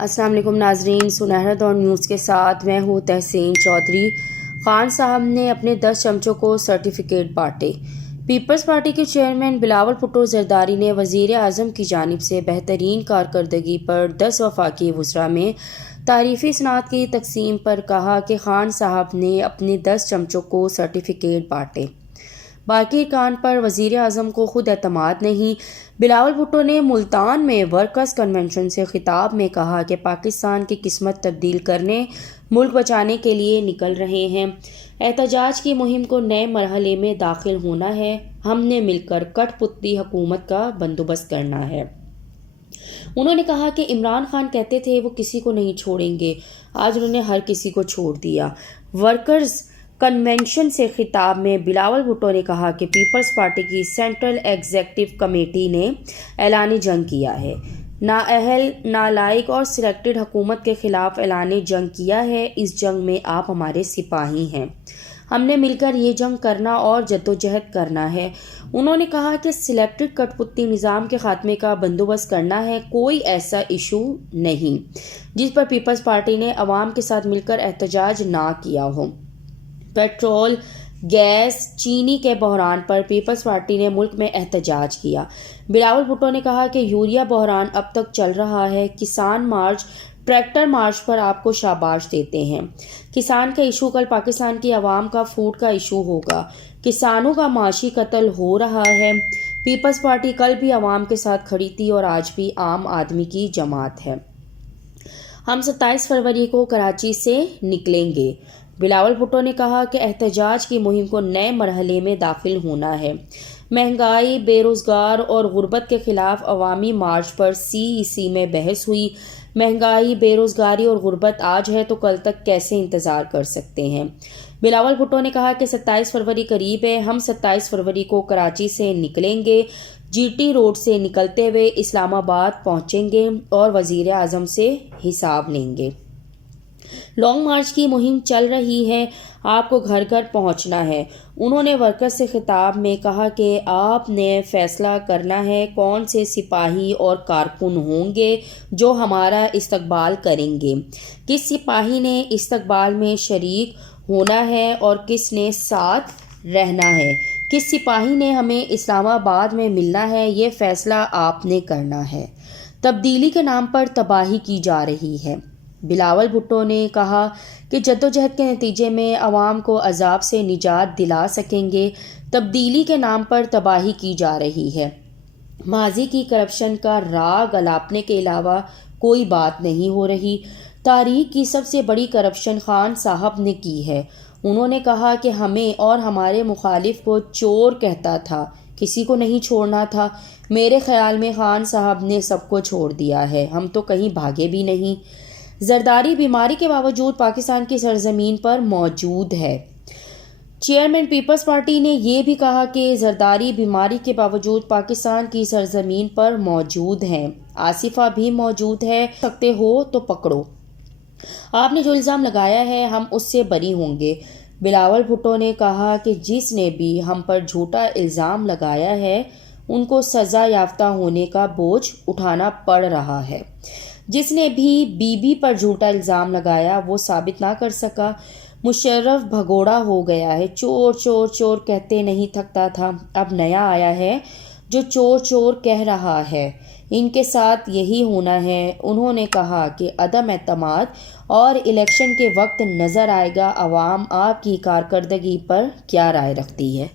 السلام علیکم ناظرین، سنہرا دور نیوز کے ساتھ میں ہوں تحسین چودھری۔ خان صاحب نے اپنے 10 چمچوں کو سرٹیفکیٹ بانٹے۔ پیپلز پارٹی کے چیئرمین بلاول بھٹو زرداری نے وزیر اعظم کی جانب سے بہترین کارکردگی پر 10 وفاقی وزراء میں تعریفی اسناد کی تقسیم پر کہا کہ خان صاحب نے اپنے 10 چمچوں کو سرٹیفکیٹ بانٹے۔ باقی ارکان پر وزیر اعظم کو خود اعتماد نہیں۔ بلاول بھٹو نے ملتان میں ورکرز کنونشن سے خطاب میں کہا کہ پاکستان کی قسمت تبدیل کرنے، ملک بچانے کے لیے نکل رہے ہیں۔ احتجاج کی مہم کو نئے مرحلے میں داخل ہونا ہے۔ ہم نے مل کر کٹھ پتلی حکومت کا بندوبست کرنا ہے۔ انہوں نے کہا کہ عمران خان کہتے تھے وہ کسی کو نہیں چھوڑیں گے، آج انہوں نے ہر کسی کو چھوڑ دیا۔ ورکرز کنونشن سے خطاب میں بلاول بھٹو نے کہا کہ پیپلز پارٹی کی سینٹرل ایگزیکٹو کمیٹی نے اعلان جنگ کیا ہے، نااہل، نالائق اور سلیکٹڈ حکومت کے خلاف اعلان جنگ کیا ہے۔ اس جنگ میں آپ ہمارے سپاہی ہیں، ہم نے مل کر یہ جنگ کرنا اور جدوجہد کرنا ہے۔ انہوں نے کہا کہ سلیکٹڈ کٹھ پتلی نظام کے خاتمے کا بندوبست کرنا ہے۔ کوئی ایسا ایشو نہیں جس پر پیپلز پارٹی نے عوام کے ساتھ مل کر احتجاج نہ کیا ہو۔ پیٹرول، گیس، چینی کے بحران پر پیپلز پارٹی نے ملک میں احتجاج کیا۔ بلاول بھٹو نے کہا کہ یوریا بحران اب تک چل رہا ہے۔ کسان مارچ، ٹریکٹر مارچ پر آپ کو شاباش دیتے ہیں۔ کسان کا ایشو کل پاکستان کی عوام کا فوڈ کا ایشو ہوگا۔ کسانوں کا معاشی قتل ہو رہا ہے۔ پیپلز پارٹی کل بھی عوام کے ساتھ کھڑی تھی اور آج بھی عام آدمی کی جماعت ہے۔ ہم 27 فروری کو کراچی سے نکلیں گے۔ بلاول بھٹو نے کہا کہ احتجاج کی مہم کو نئے مرحلے میں داخل ہونا ہے۔ مہنگائی، بے روزگار اور غربت کے خلاف عوامی مارچ پر CEC میں بحث ہوئی۔ مہنگائی، بے روزگاری اور غربت آج ہے تو کل تک کیسے انتظار کر سکتے ہیں؟ بلاول بھٹو نے کہا کہ 27 فروری قریب ہے، ہم 27 فروری کو کراچی سے نکلیں گے، GT روڈ سے نکلتے ہوئے اسلام آباد پہنچیں گے اور وزیر اعظم سے حساب لیں گے۔ لانگ مارچ کی مہم چل رہی ہے، آپ کو گھر گھر پہنچنا ہے۔ انہوں نے ورکرز سے خطاب میں کہا کہ آپ نے فیصلہ کرنا ہے کون سے سپاہی اور کارکن ہوں گے جو ہمارا استقبال کریں گے، کس سپاہی نے استقبال میں شریک ہونا ہے اور کس نے ساتھ رہنا ہے، کس سپاہی نے ہمیں اسلام آباد میں ملنا ہے، یہ فیصلہ آپ نے کرنا ہے۔ تبدیلی کے نام پر تباہی کی جا رہی ہے۔ بلاول بھٹو نے کہا کہ جدوجہد کے نتیجے میں عوام کو عذاب سے نجات دلا سکیں گے۔ تبدیلی کے نام پر تباہی کی جا رہی ہے۔ ماضی کی کرپشن کا راگ الاپنے کے علاوہ کوئی بات نہیں ہو رہی۔ تاریخ کی سب سے بڑی کرپشن خان صاحب نے کی ہے۔ انہوں نے کہا کہ ہمیں اور ہمارے مخالف کو چور کہتا تھا، کسی کو نہیں چھوڑنا تھا۔ میرے خیال میں خان صاحب نے سب کو چھوڑ دیا ہے، ہم تو کہیں بھاگے بھی نہیں۔ زرداری بیماری کے باوجود پاکستان کی سرزمین پر موجود ہے۔ چیئرمین پیپلز پارٹی نے یہ بھی کہا کہ زرداری بیماری کے باوجود پاکستان کی سرزمین پر موجود ہیں۔ آصفہ بھی موجود ہے، سکتے ہو تو پکڑو۔ آپ نے جو الزام لگایا ہے ہم اس سے بری ہوں گے۔ بلاول بھٹو نے کہا کہ جس نے بھی ہم پر جھوٹا الزام لگایا ہے ان کو سزا یافتہ ہونے کا بوجھ اٹھانا پڑ رہا ہے۔ جس نے بھی بی بی پر جھوٹا الزام لگایا وہ ثابت نہ کر سکا۔ مشرف بھگوڑا ہو گیا ہے، چور چور چور کہتے نہیں تھکتا تھا، اب نیا آیا ہے جو چور چور کہہ رہا ہے۔ ان کے ساتھ یہی ہونا ہے۔ انہوں نے کہا کہ عدم اعتماد اور الیکشن کے وقت نظر آئے گا عوام آپ کی کارکردگی پر کیا رائے رکھتی ہے۔